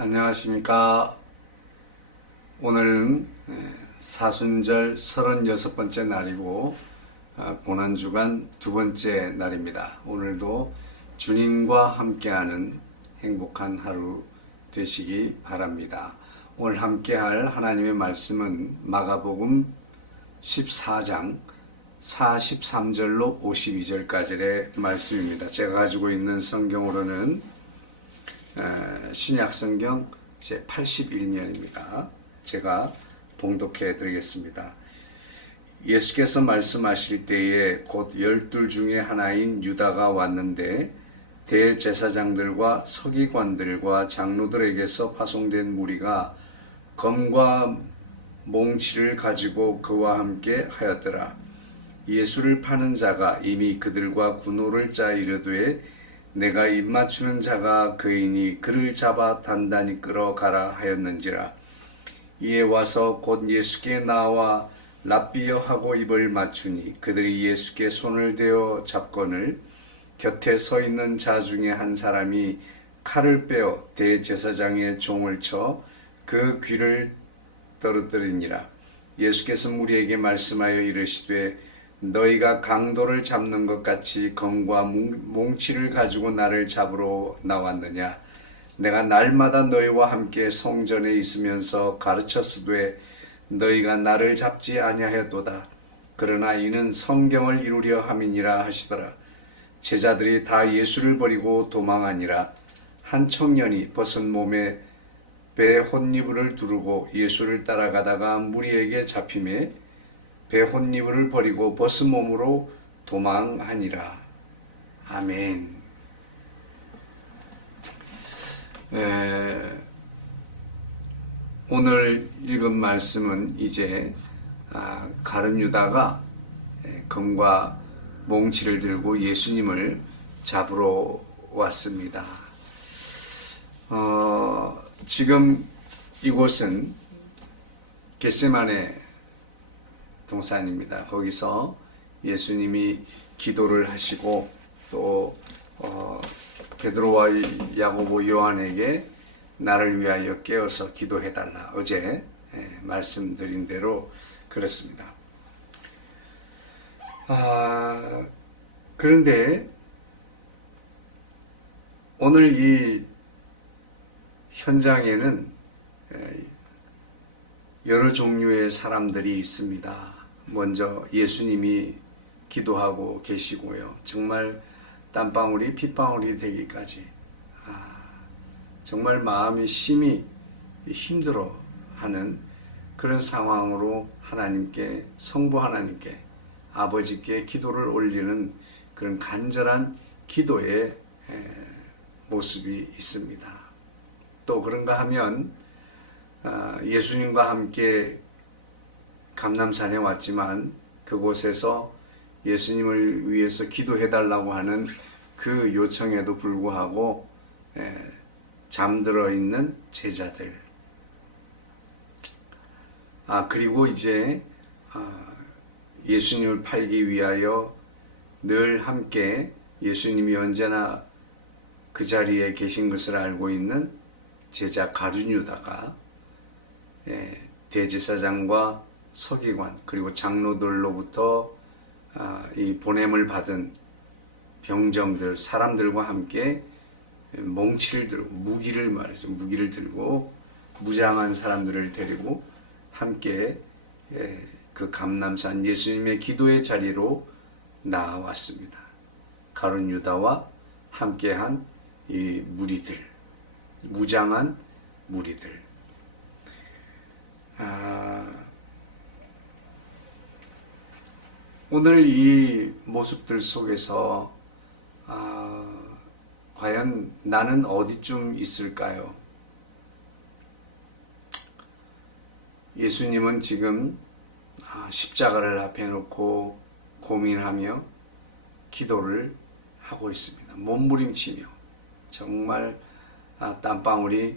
안녕하십니까. 오늘은 사순절 36번째 날이고 고난주간 두 번째 날입니다. 오늘도 주님과 함께하는 행복한 하루 되시기 바랍니다. 오늘 함께할 하나님의 말씀은 마가복음 14장 43절로 52절까지의 말씀입니다. 제가 가지고 있는 성경으로는 신약성경 제81년입니다. 제가 봉독해 드리겠습니다. 예수께서 말씀하실 때에 곧 12 중에 하나인 유다가 왔는데 대제사장들과 서기관들과 장로들에게서 파송된 무리가 검과 몽치를 가지고 그와 함께 하였더라. 예수를 파는 자가 이미 그들과 군호를 짜 이르되 내가 입맞추는 자가 그이니 그를 잡아 단단히 끌어가라 하였는지라. 이에 와서 곧 예수께 나와 랍비여 하고 입을 맞추니 그들이 예수께 손을 대어 잡거늘 곁에 서 있는 자 중에 한 사람이 칼을 빼어 대제사장의 종을 쳐 그 귀를 떨어뜨리니라. 예수께서 무리에게 말씀하여 이르시되 너희가 강도를 잡는 것 같이 검과 몽치를 가지고 나를 잡으러 나왔느냐. 내가 날마다 너희와 함께 성전에 있으면서 가르쳤으되 너희가 나를 잡지 아니하였도다. 그러나 이는 성경을 이루려 함이니라 하시더라. 제자들이 다 예수를 버리고 도망하니라. 한 청년이 벗은 몸에 배 혼니부를 두르고 예수를 따라가다가 무리에게 잡히매 배 혼니부를 버리고 벗은 몸으로 도망하니라. 아멘. 오늘 읽은 말씀은 이제 가룟 유다가 검과 몽치를 들고 예수님을 잡으러 왔습니다. 지금 이곳은 겟세마네 동산입니다. 거기서 예수님이 기도를 하시고 또 베드로와 야고보 요한에게 나를 위하여 깨어서 기도해달라. 어제 말씀드린 대로 그렇습니다. 그런데 오늘 이 현장에는 여러 종류의 사람들이 있습니다. 먼저 예수님이 기도하고 계시고요. 정말 땀방울이 핏방울이 되기까지 정말 마음이 심히 힘들어하는 그런 상황으로 하나님께, 성부 하나님께, 아버지께 기도를 올리는 그런 간절한 기도의 모습이 있습니다. 또 그런가 하면 예수님과 함께 감람산에 왔지만 그곳에서 예수님을 위해서 기도해달라고 하는 그 요청에도 불구하고 잠들어 있는 제자들. 그리고 이제 예수님을 팔기 위하여 늘 함께 예수님이 언제나 그 자리에 계신 것을 알고 있는 제자 가룟 유다가 대제사장과 서기관 그리고 장로들로부터 이 보냄을 받은 병정들, 사람들과 함께 몽치를 들고 무기를 들고 무장한 사람들을 데리고 함께 그 감람산 예수님의 기도의 자리로 나왔습니다. 가룟 유다와 함께한 이 무리들, 무장한 무리들. 오늘 이 모습들 속에서 과연 나는 어디쯤 있을까요? 예수님은 지금 십자가를 앞에 놓고 고민하며 기도를 하고 있습니다. 몸부림치며 정말 땀방울이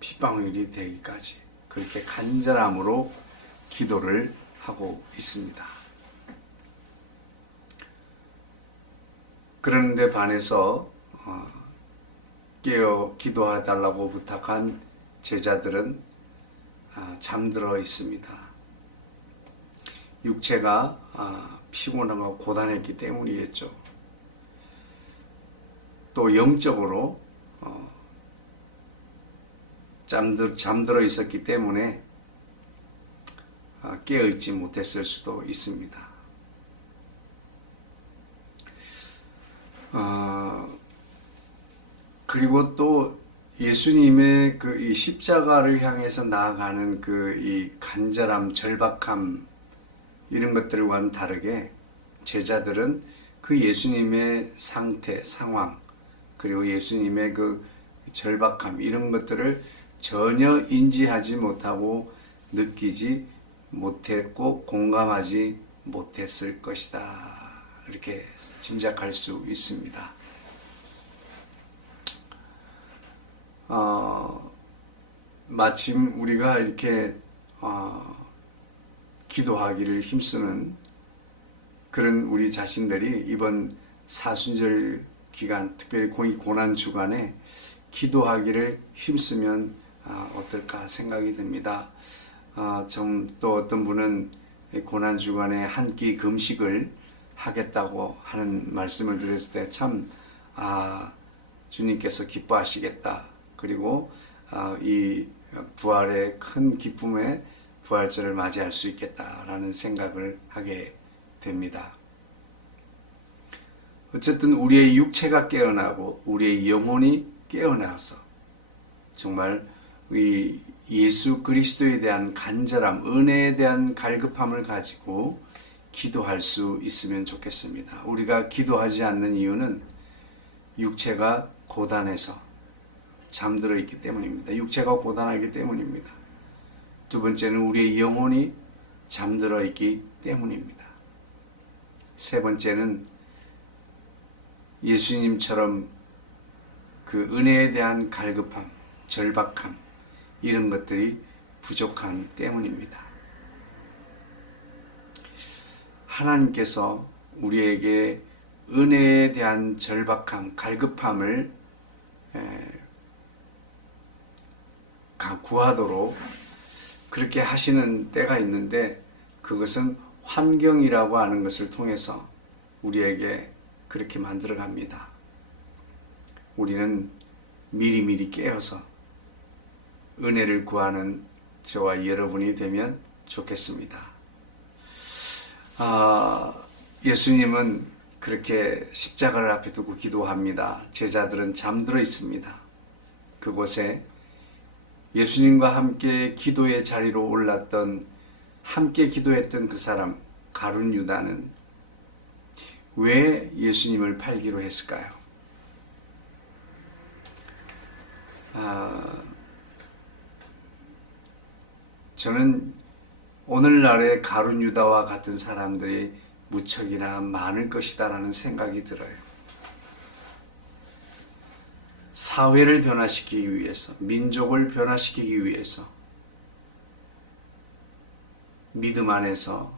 핏방울이 되기까지 그렇게 간절함으로 기도를 하고 있습니다. 그런데 반해서 깨어 기도해달라고 부탁한 제자들은 잠들어 있습니다. 육체가 피곤하고 고단했기 때문이겠죠. 또 영적으로 잠들어 있었기 때문에 깨어있지 못했을 수도 있습니다. 그리고 또 예수님의 이 십자가를 향해서 나아가는 이 간절함, 절박함 이런 것들과는 다르게 제자들은 그 예수님의 상태, 상황 그리고 예수님의 그 절박함 이런 것들을 전혀 인지하지 못하고 느끼지 못했고 공감하지 못했을 것이다. 이렇게 짐작할 수 있습니다. 마침 우리가 이렇게 기도하기를 힘쓰는 그런 우리 자신들이 이번 사순절 기간, 특별히 고난 주간에 기도하기를 힘쓰면 어떨까 생각이 듭니다. 또 어떤 분은 고난 주간에 한 끼 금식을 하겠다고 하는 말씀을 드렸을 때 참 주님께서 기뻐하시겠다. 그리고 이 부활의 큰 기쁨의 부활절을 맞이할 수 있겠다라는 생각을 하게 됩니다. 어쨌든 우리의 육체가 깨어나고 우리의 영혼이 깨어나서 정말 이 예수 그리스도에 대한 간절함, 은혜에 대한 갈급함을 가지고 기도할 수 있으면 좋겠습니다. 우리가 기도하지 않는 이유는 육체가 고단해서 잠들어 있기 때문입니다. 육체가 고단하기 때문입니다. 두 번째는 우리의 영혼이 잠들어 있기 때문입니다. 세 번째는 예수님처럼 그 은혜에 대한 갈급함, 절박함 이런 것들이 부족한 때문입니다. 하나님께서 우리에게 은혜에 대한 절박함, 갈급함을 구하도록 그렇게 하시는 때가 있는데 그것은 환경이라고 하는 것을 통해서 우리에게 그렇게 만들어 갑니다. 우리는 미리미리 깨어서 은혜를 구하는 저와 여러분이 되면 좋겠습니다. 예수님은 그렇게 십자가를 앞에 두고 기도합니다. 제자들은 잠들어 있습니다. 그곳에 예수님과 함께 기도의 자리로 올랐던 함께 기도했던 그 사람 가룟 유다는 왜 예수님을 팔기로 했을까요? 저는 오늘날의 가룟 유다와 같은 사람들이 무척이나 많을 것이다라는 생각이 들어요. 사회를 변화시키기 위해서, 민족을 변화시키기 위해서 믿음 안에서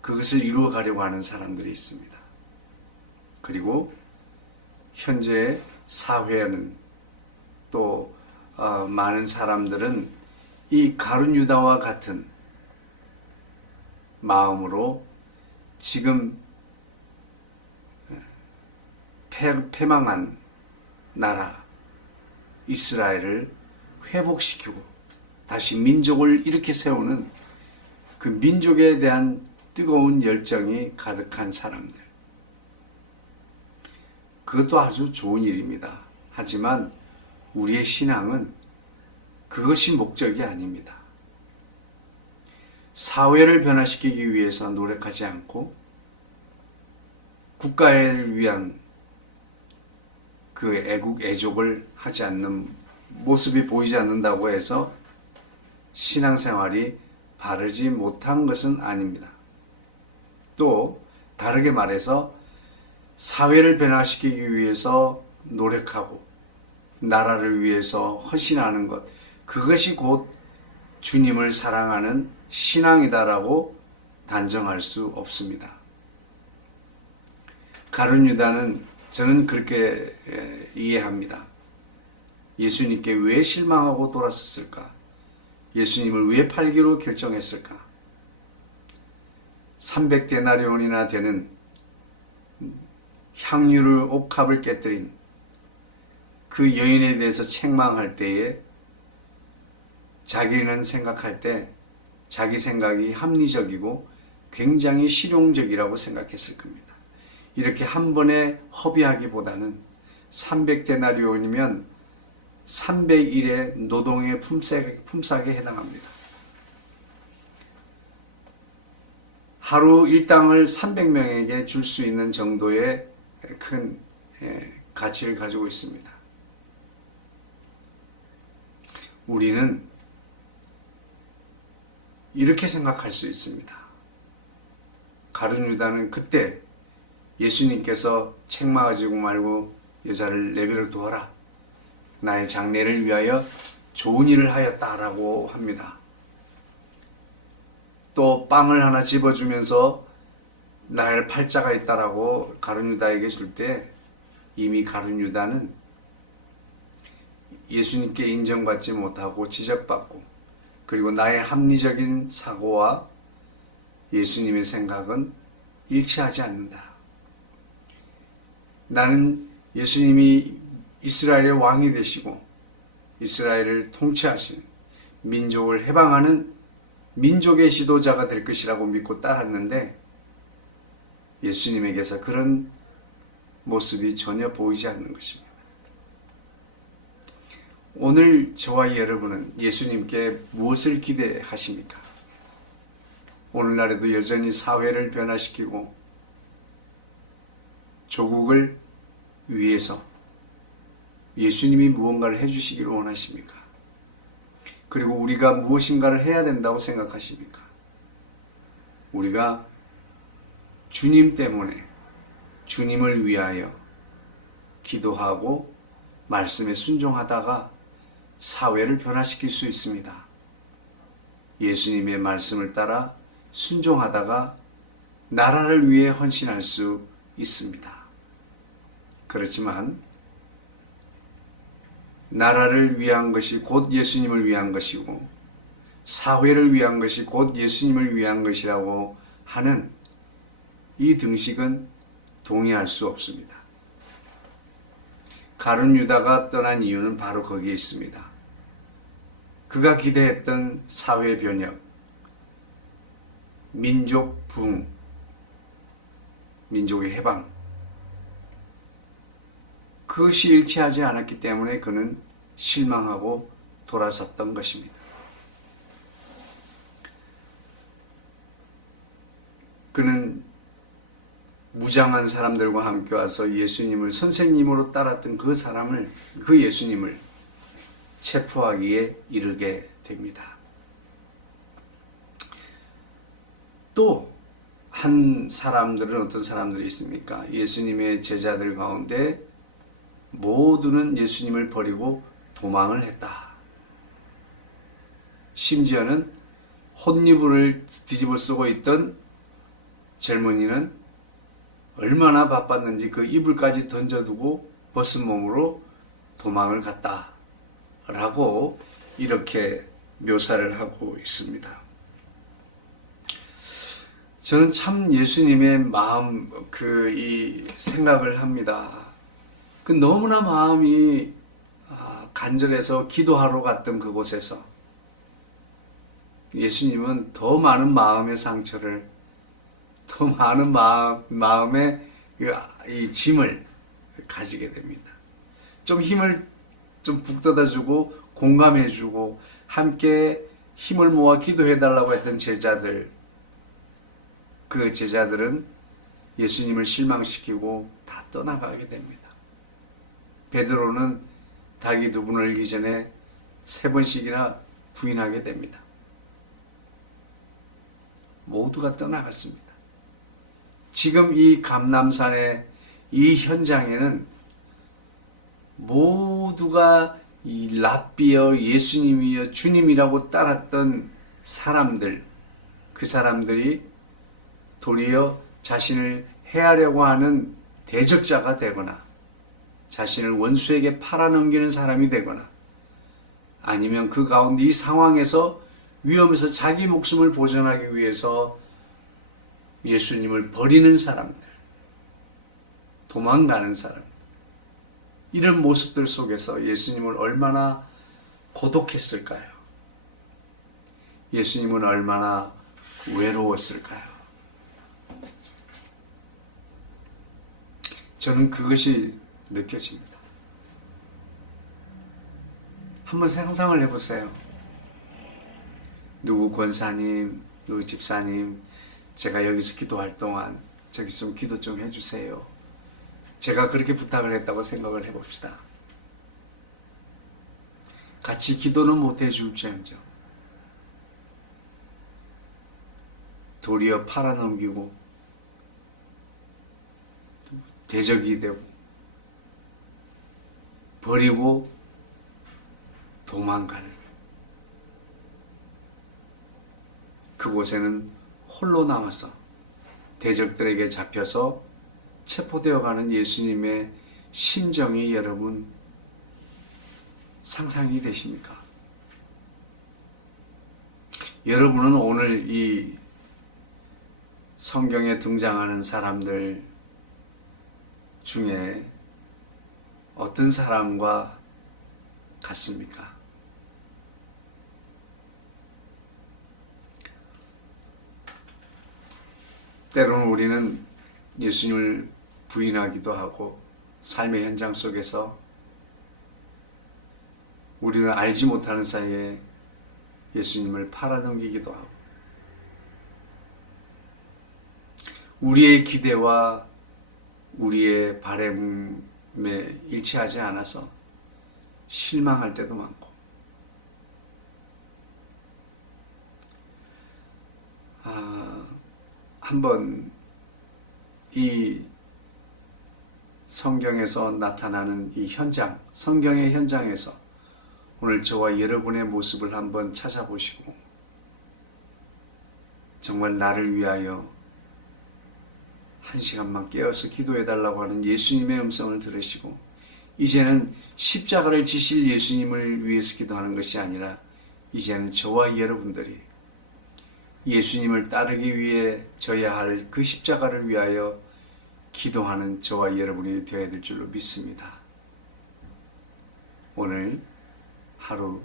그것을 이루어가려고 하는 사람들이 있습니다. 그리고 현재 사회는 또 많은 사람들은 이 가룟 유다와 같은 마음으로 지금 패망한 나라 이스라엘을 회복시키고 다시 민족을 일으켜 세우는 그 민족에 대한 뜨거운 열정이 가득한 사람들. 그것도 아주 좋은 일입니다. 하지만 우리의 신앙은 그것이 목적이 아닙니다. 사회를 변화시키기 위해서 노력하지 않고 국가를 위한 그 애족을 하지 않는 모습이 보이지 않는다고 해서 신앙생활이 바르지 못한 것은 아닙니다. 또 다르게 말해서 사회를 변화시키기 위해서 노력하고 나라를 위해서 헌신하는 것, 그것이 곧 주님을 사랑하는 신앙이다라고 단정할 수 없습니다. 가룟 유다는 저는 그렇게 이해합니다. 예수님께 왜 실망하고 돌아섰을까? 예수님을 왜 팔기로 결정했을까? 300데나리온이나 되는 향유를 옥합을 깨뜨린 그 여인에 대해서 책망할 때에 자기는 생각할 때 자기 생각이 합리적이고 굉장히 실용적이라고 생각했을 겁니다. 이렇게 한 번에 허비하기보다는 300데나리온이면 300일의 노동의 품삯에 해당합니다. 하루 일당을 300명에게 줄 수 있는 정도의 큰 가치를 가지고 있습니다. 우리는 이렇게 생각할 수 있습니다. 가룟 유다는 그때 예수님께서 책망하지 말고 여자를 내버려 두어라. 나의 장래를 위하여 좋은 일을 하였다라고 합니다. 또 빵을 하나 집어주면서 나의 팔자가 있다라고 가룟 유다에게 줄 때 이미 가룟 유다는 예수님께 인정받지 못하고 지적받고 그리고 나의 합리적인 사고와 예수님의 생각은 일치하지 않는다. 나는 예수님이 이스라엘의 왕이 되시고 이스라엘을 통치하신 민족을 해방하는 민족의 지도자가 될 것이라고 믿고 따랐는데 예수님에게서 그런 모습이 전혀 보이지 않는 것입니다. 오늘 저와 여러분은 예수님께 무엇을 기대하십니까? 오늘날에도 여전히 사회를 변화시키고 조국을 위해서 예수님이 무언가를 해주시기를 원하십니까? 그리고 우리가 무엇인가를 해야 된다고 생각하십니까? 우리가 주님 때문에 주님을 위하여 기도하고 말씀에 순종하다가 사회를 변화시킬 수 있습니다. 예수님의 말씀을 따라 순종하다가 나라를 위해 헌신할 수 있습니다. 그렇지만 나라를 위한 것이 곧 예수님을 위한 것이고 사회를 위한 것이 곧 예수님을 위한 것이라고 하는 이 등식은 동의할 수 없습니다. 가룟 유다가 떠난 이유는 바로 거기에 있습니다. 그가 기대했던 사회 변혁, 민족 부흥, 민족의 해방, 그것이 일치하지 않았기 때문에 그는 실망하고 돌아섰던 것입니다. 그는 무장한 사람들과 함께 와서 예수님을 선생님으로 따랐던 그 예수님을 체포하기에 이르게 됩니다. 또 한 사람들은 어떤 사람들이 있습니까? 예수님의 제자들 가운데 모두는 예수님을 버리고 도망을 했다. 심지어는 혼이불을 뒤집어 쓰고 있던 젊은이는 얼마나 바빴는지 그 이불까지 던져두고 벗은 몸으로 도망을 갔다 라고 이렇게 묘사를 하고 있습니다. 저는 참 예수님의 마음 이 생각을 합니다. 그 너무나 마음이 간절해서 기도하러 갔던 그곳에서 예수님은 더 많은 마음의 상처를, 더 많은 마음의 이 짐을 가지게 됩니다. 좀 힘을 좀 북돋아주고 공감해주고 함께 힘을 모아 기도해달라고 했던 제자들, 그 제자들은 예수님을 실망시키고 다 떠나가게 됩니다. 베드로는 닭이 두 번 울기 전에 3번씩이나 부인하게 됩니다. 모두가 떠나갔습니다. 지금 이 감람산의 이 현장에는 모두가 이 랍비여 예수님이여 주님이라고 따랐던 사람들, 그 사람들이 도리어 자신을 해하려고 하는 대적자가 되거나 자신을 원수에게 팔아넘기는 사람이 되거나 아니면 그 가운데 이 상황에서 위험에서 자기 목숨을 보존하기 위해서 예수님을 버리는 사람들, 도망가는 사람들, 이런 모습들 속에서 예수님을 얼마나 고독했을까요? 예수님은 얼마나 외로웠을까요? 저는 그것이 느껴집니다. 한번 상상을 해보세요. 누구 권사님, 누구 집사님, 제가 여기서 기도할 동안 저기 좀 기도 좀 해주세요. 제가 그렇게 부탁을 했다고 생각을 해봅시다. 같이 기도는 못 해줄지언정 도리어 팔아넘기고 대적이 되고 버리고 도망가는, 그곳에는 홀로 남아서 대적들에게 잡혀서 체포되어가는 예수님의 심정이 여러분 상상이 되십니까? 여러분은 오늘 이 성경에 등장하는 사람들 중에 어떤 사람과 같습니까? 때로는 우리는 예수님을 부인하기도 하고 삶의 현장 속에서 우리는 알지 못하는 사이에 예수님을 팔아넘기기도 하고 우리의 기대와 우리의 바람에 일치하지 않아서 실망할 때도 많고 한번 이 성경에서 나타나는 이 현장, 성경의 현장에서 오늘 저와 여러분의 모습을 한번 찾아보시고 정말 나를 위하여 한 시간만 깨어서 기도해달라고 하는 예수님의 음성을 들으시고 이제는 십자가를 지실 예수님을 위해서 기도하는 것이 아니라 이제는 저와 여러분들이 예수님을 따르기 위해 져야 할 그 십자가를 위하여 기도하는 저와 여러분이 되어야 될 줄로 믿습니다. 오늘 하루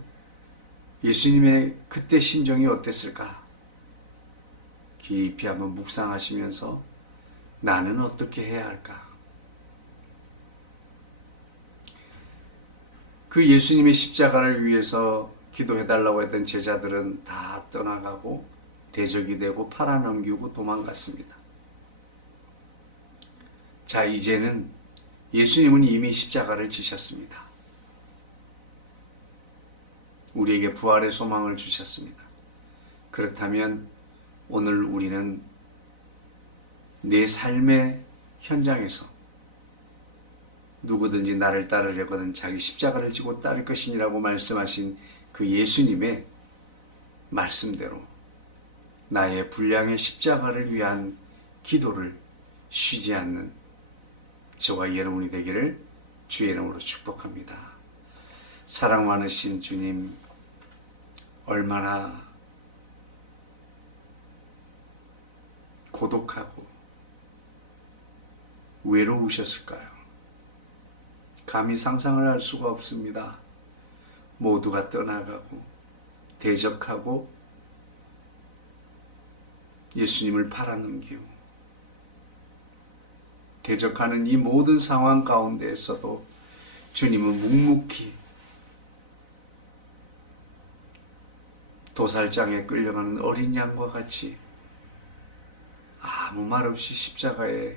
예수님의 그때 심정이 어땠을까? 깊이 한번 묵상하시면서 나는 어떻게 해야 할까? 그 예수님의 십자가를 위해서 기도해달라고 했던 제자들은 다 떠나가고 대적이 되고 팔아넘기고 도망갔습니다. 자, 이제는 예수님은 이미 십자가를 지셨습니다. 우리에게 부활의 소망을 주셨습니다. 그렇다면 오늘 우리는 내 삶의 현장에서 누구든지 나를 따르려거든 자기 십자가를 지고 따를 것이니라고 말씀하신 그 예수님의 말씀대로 나의 분량의 십자가를 위한 기도를 쉬지 않는 저와 여러분이 되기를 주의 이름으로 축복합니다. 사랑 많으신 주님, 얼마나 고독하고 외로우셨을까요? 감히 상상을 할 수가 없습니다. 모두가 떠나가고 대적하고 예수님을 팔아넘기고 대적하는 이 모든 상황 가운데에서도 주님은 묵묵히 도살장에 끌려가는 어린 양과 같이 아무 말 없이 십자가에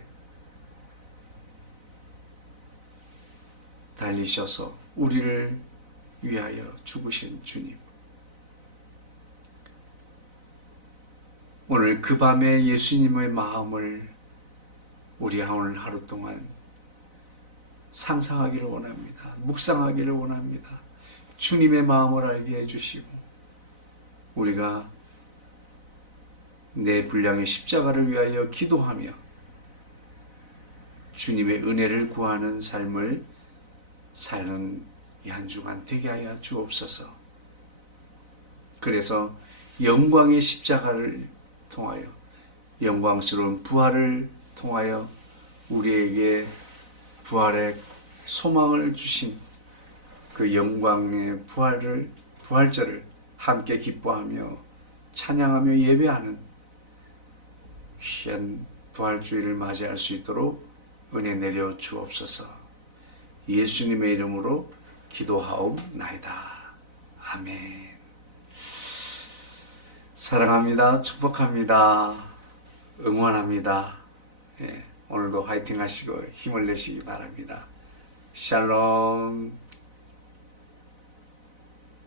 달리셔서 우리를 위하여 죽으신 주님, 오늘 그 밤에 예수님의 마음을 우리가 오늘 하루 동안 상상하기를 원합니다. 묵상하기를 원합니다. 주님의 마음을 알게 해주시고 우리가 내 분량의 십자가를 위하여 기도하며 주님의 은혜를 구하는 삶을 사는 이 한 주간 되게 하여 주옵소서. 그래서 영광의 십자가를 통하여 영광스러운 부활을 통하여 우리에게 부활의 소망을 주신 그 영광의 부활절을 함께 기뻐하며 찬양하며 예배하는 귀한 부활주의를 맞이할 수 있도록 은혜 내려 주옵소서. 예수님의 이름으로 기도하옵나이다. 아멘. 사랑합니다. 축복합니다. 응원합니다. 오늘도 화이팅 하시고 힘을 내시기 바랍니다. 샬롬.